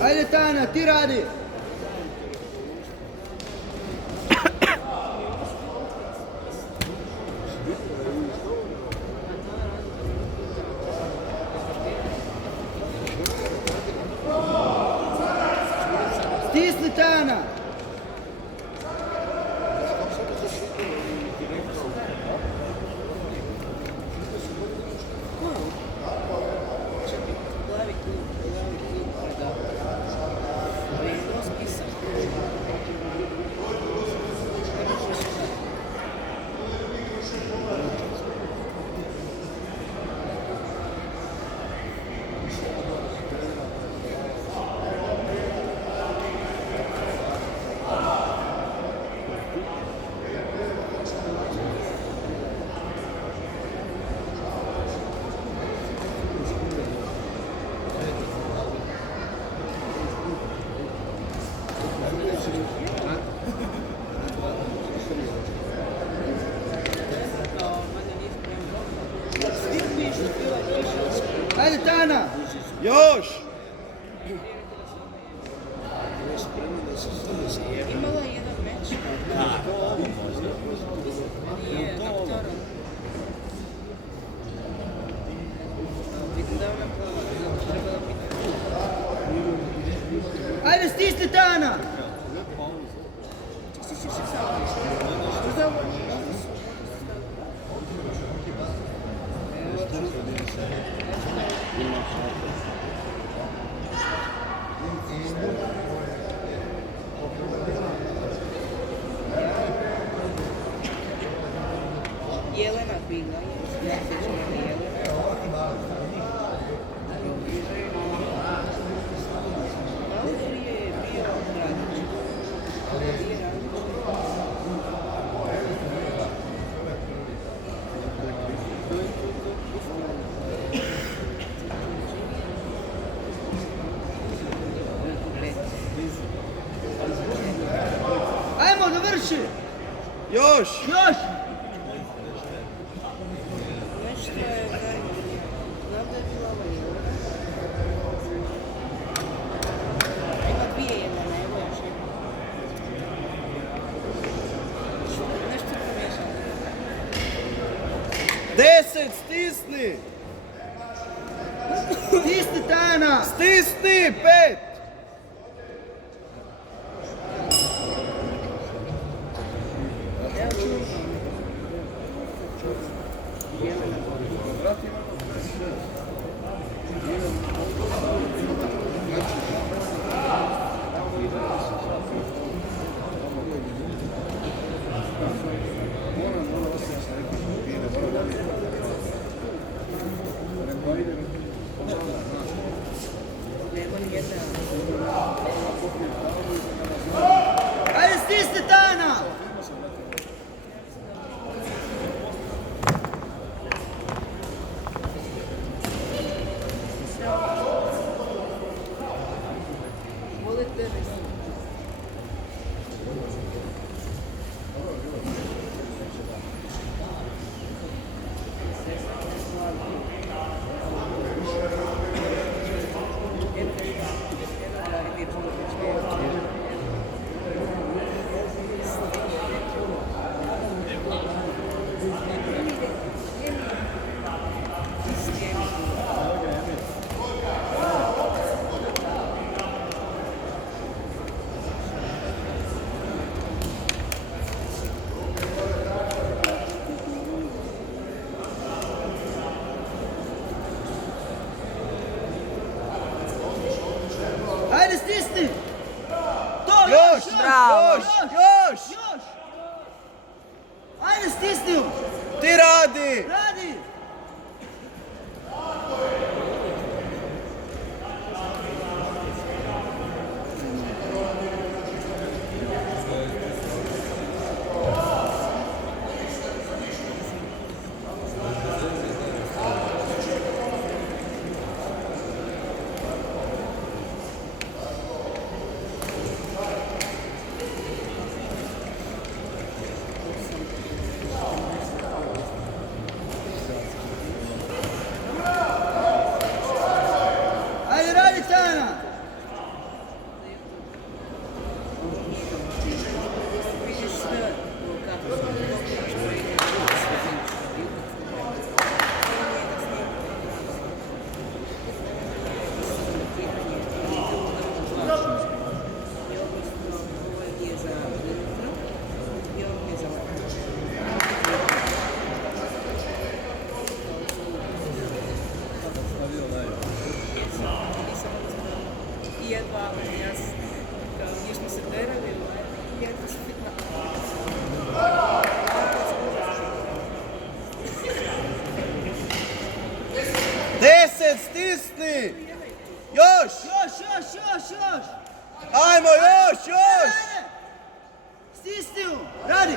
Ajde Tanja, ti radi! Stisni Tanja! Ajde Tana! Još! Imala je jedan meč. Ovo možda. Nije, doktorom. Vidim da je ona plava, trebala biti. Ajde stisni Tana! Jelena bila, ja se sjećam Jelena. Malo prije je bio Radić. Ajmo, dovrši! Još! Još! Nešto je najbolje. Znam da je bila ova Jelena. Ima dvije Jelena, evo još jedna. Nešto je pomiješano. 10, stisni! Stisni Tana! Stisni! 5! Ajde stisni Tana! Volite li? Ajde stisni! To, Još, bravo. Još! Ajde stisni ju! Ti radi! Radi! Ajde, stisni! Još! Još! Ajmo, još! Stisni ju! Radi!